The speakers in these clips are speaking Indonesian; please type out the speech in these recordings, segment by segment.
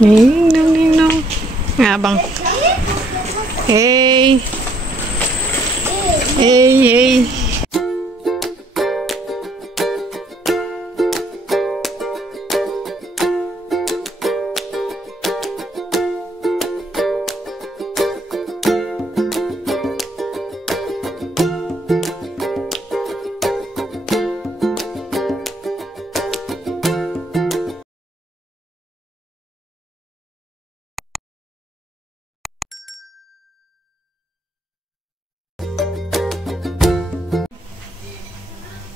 Ding dong ding dong. Nah, Bang. Hey. Hey, hey.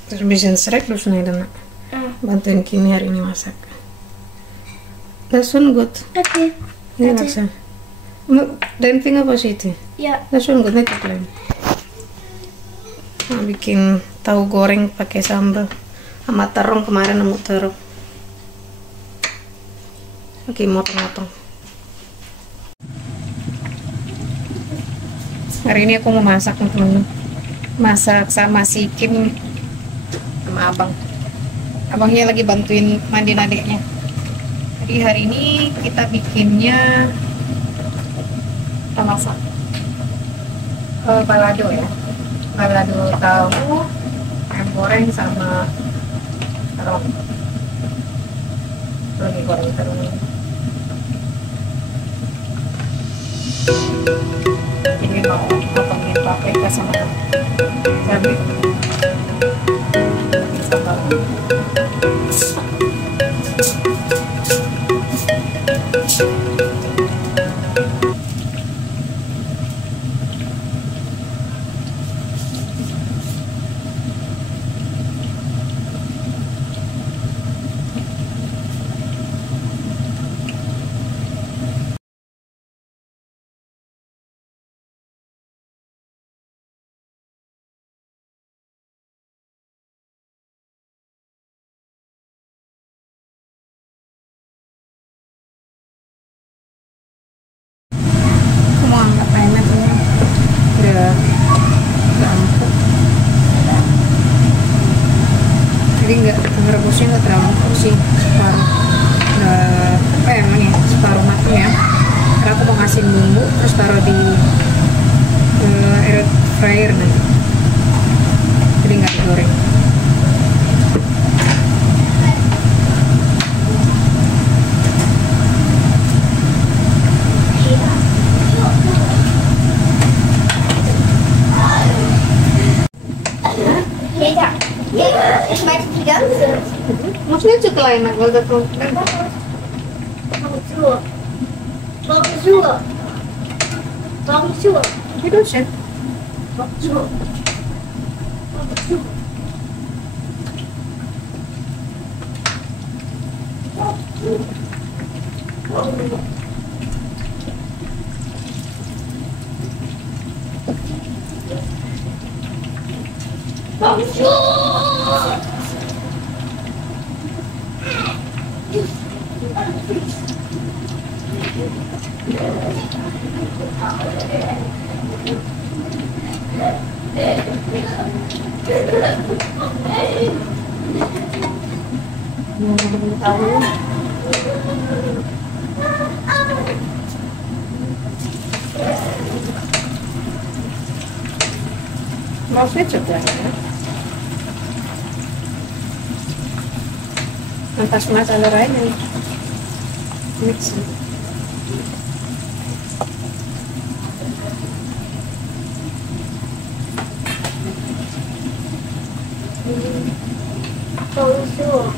Terus bikin serek terus nih Dana. Bantuin Kimi hari ini masak. Das schon gut. Oke. Ini maksa. Dan finger positif. Ya. Das schon gut, nanti klaim. Nah, bikin tahu goreng pakai sambal sama terong kemarin nemu terong. Oke, motong-motong. Hari ini aku mau masak nih teman-teman. Masak sama si Kim sama abang. Abangnya lagi bantuin mandiin adiknya. Jadi hari ini kita bikinnya kita masak balado ya. Balado tahu, ayam goreng sama terong. Lagi goreng terong. Ini mau potongin paprika sama cabai. Sambal. Angkat timer udah empuk, jadi nggak merebusnya nggak terlalu empuk sih, separuh separuh matang ya, karena aku mau ngasih bumbu terus taruh di air fryer nanti, jadi nggak digoreng. Maksudnya cukup enak kalau tuh. Bonjour. Itu sih. Bonjour. Maksudnya juga ya. Nanti mas ada lain mix. Bonjour.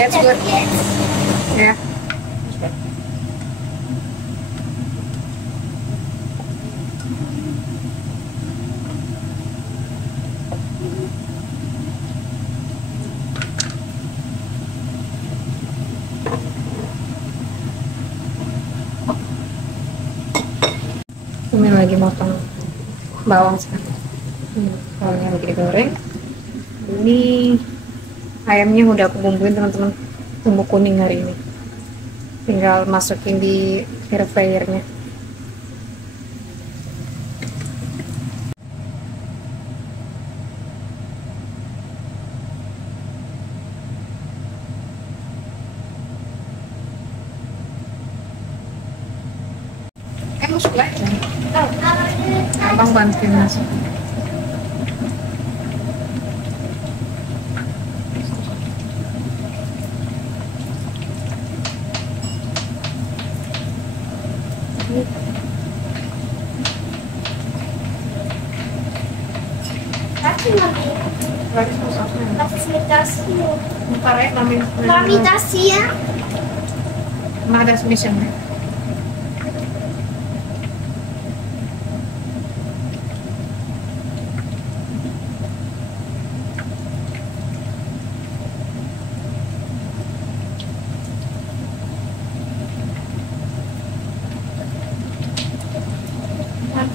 That's good. Yeah. Ini lagi motong bawang sekarang. Bawangnya lagi digoreng. Ini Ayamnya udah aku bumbuin teman-teman, bumbu kuning hari ini. Tinggal masukin di air fryernya. Masuk lagi. Abang bantuin masuk. Warte, Mami. Was ist mit das hier? Mami, das hier? Mach das bisschen.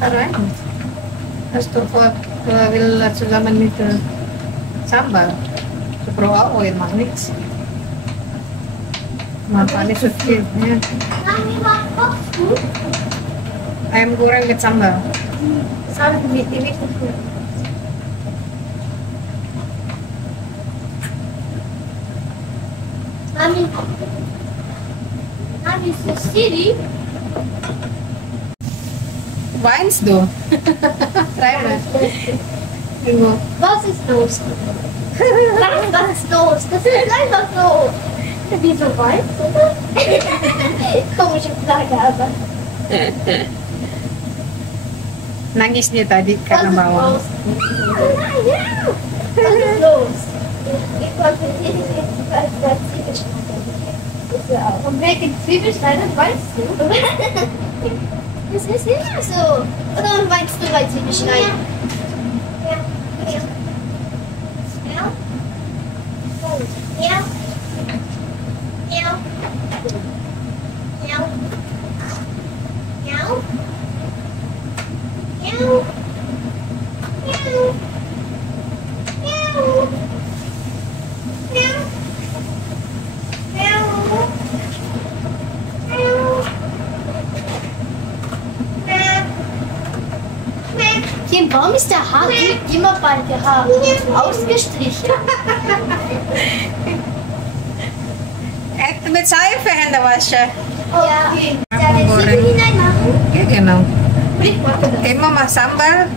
Rein. Hast du will zusammen mit Sambal. Du brauchst auch Oil, macht nichts. Makan nicht so viel. Ja. Mami, was kochst du? Ayam goreng mit Sambal. Sambal mit dem ich nicht mehr. Mami. Mami, ist das Siri? Weinst du? Rein. Irgendwo. Was ist los? Was ist los? Das ist einfach so. Wieso weinst du? Komische Frage, aber. Nangis dia tadi Was karena ist bawang. los? Ja. Was ist los? Ich wollte dir jetzt Zwiebelschneiden. Und wegen Zwiebelschneiden weißt du? Das ist immer so. Oder meinst du bei Zwiebelschneiden? Ja. Ja. Ja. Ja. Ja. Ja. Ja. Kim, warum ist der Haar immer bei der Haar ausgestrichen? Mit Seife Hände waschen. Ja. Deine Zwiebel hineinmachen. Ja, genau. Ich mache das. Immer mal Sambal.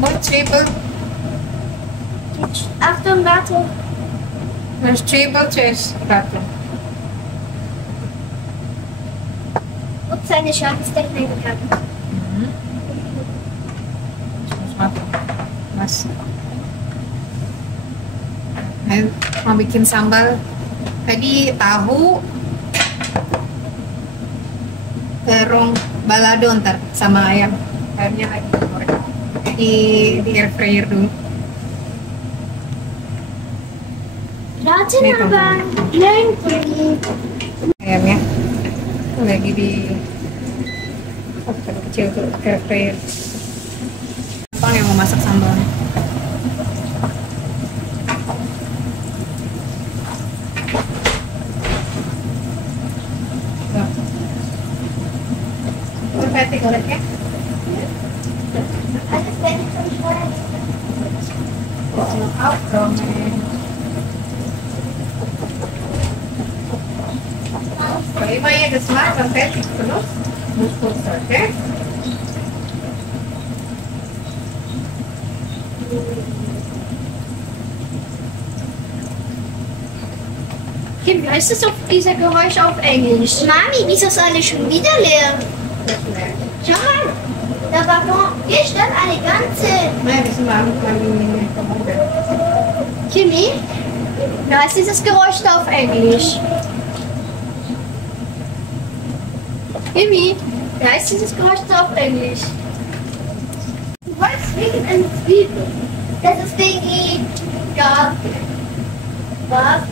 Und Zwiebel. Achtung, warte. Und Zwiebel zuerst. Warte. Ups, eine Schadstechnik gehabt. Mas, mau bikin sambal tadi tahu, terong balado ntar sama ayam. Ayamnya lagi goreng di air fryer dulu. Warte Nee, mal, komm. Nein, Ayamnya lagi di oven kecil tuh air fryer. Abang yang mau masak sambalnya. Udah fertig gorengnya? alles wenn ich zum Steuern. Noch aufräumen. Kalau Ima ya das macht, dann fertig benutzt. Muss kurz, okay? Kim, wie heißt das auf dieser Geräusch auf Englisch? Mami, wieso ist alles schon wieder leer? Schau mal, da war noch, hier stand eine ganze. Nein, das machen wir Kommode. Kimi, wie heißt dieses Geräusch da auf Englisch? Kimi, wie heißt dieses Geräusch da auf Englisch? Du weißt wegen einer Zwiebel. Das ist wegen die Garten. Warte.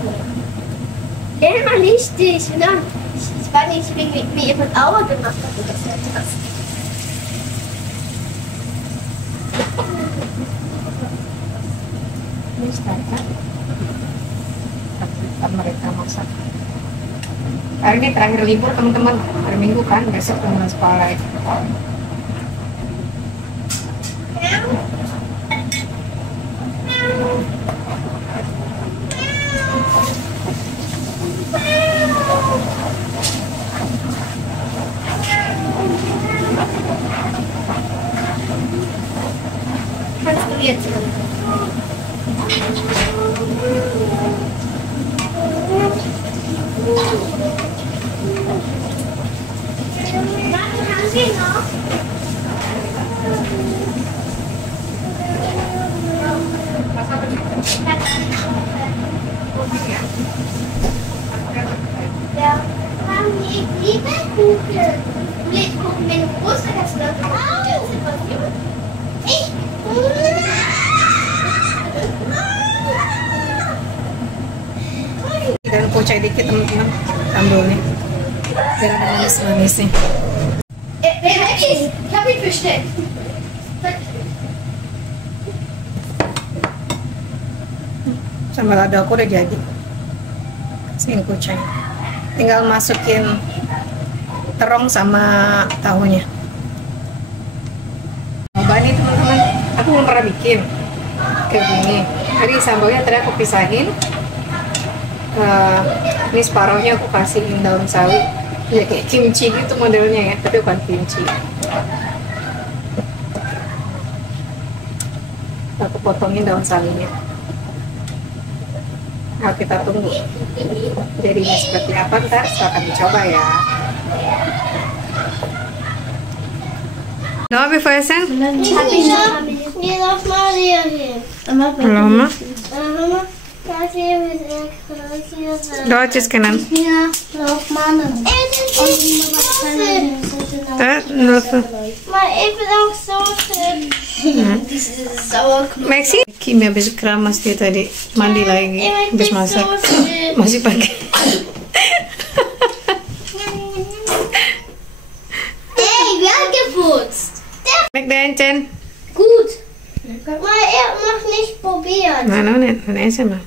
Lern mal richtig. Und dann, ich weiß nicht, wie ihr von Auer gemacht habt oder so etwas. Starter. Kita mereka masak. Hari ini terakhir libur teman-teman, hari Minggu kan, besok teman sekolah lagi. Kannst du jetzt? Haben Sie noch? Ja, haben die Liebekuchen. Liebekuchen, wenn du groß kannst du das auch. Ich. Dan kucai dikit teman-teman sambalnya biar ada manis-manisnya. Ich hab ihn versteckt. Sambal lado aku udah jadi. Kasihin kucai. Tinggal masukin terong sama tahunya. Coba nih teman-teman, aku belum pernah bikin kayak gini. Jadi sambalnya tadi aku pisahin. Ini separohnya aku kasihin daun sawi. Ya kayak kimchi gitu modelnya ya, tapi bukan kimchi. Aku potongin daun sawinya. Nah, kita tunggu jadinya seperti apa, ntar akan dicoba ya. Noch wie viel sind? Hier nochmal hier hin. Lama. Deutsch ist kenan. Ja, nochmal. Maar even ook Soße. Diese Sauerkraut. Maxi? Kimi habis keramas dia tadi mandi lagi, habis masak. Masih pakai. Hey, wer hat geputzt? Mek Dencen. Gut. Maar er mag nicht probieren. Mana nih? Mana SMA?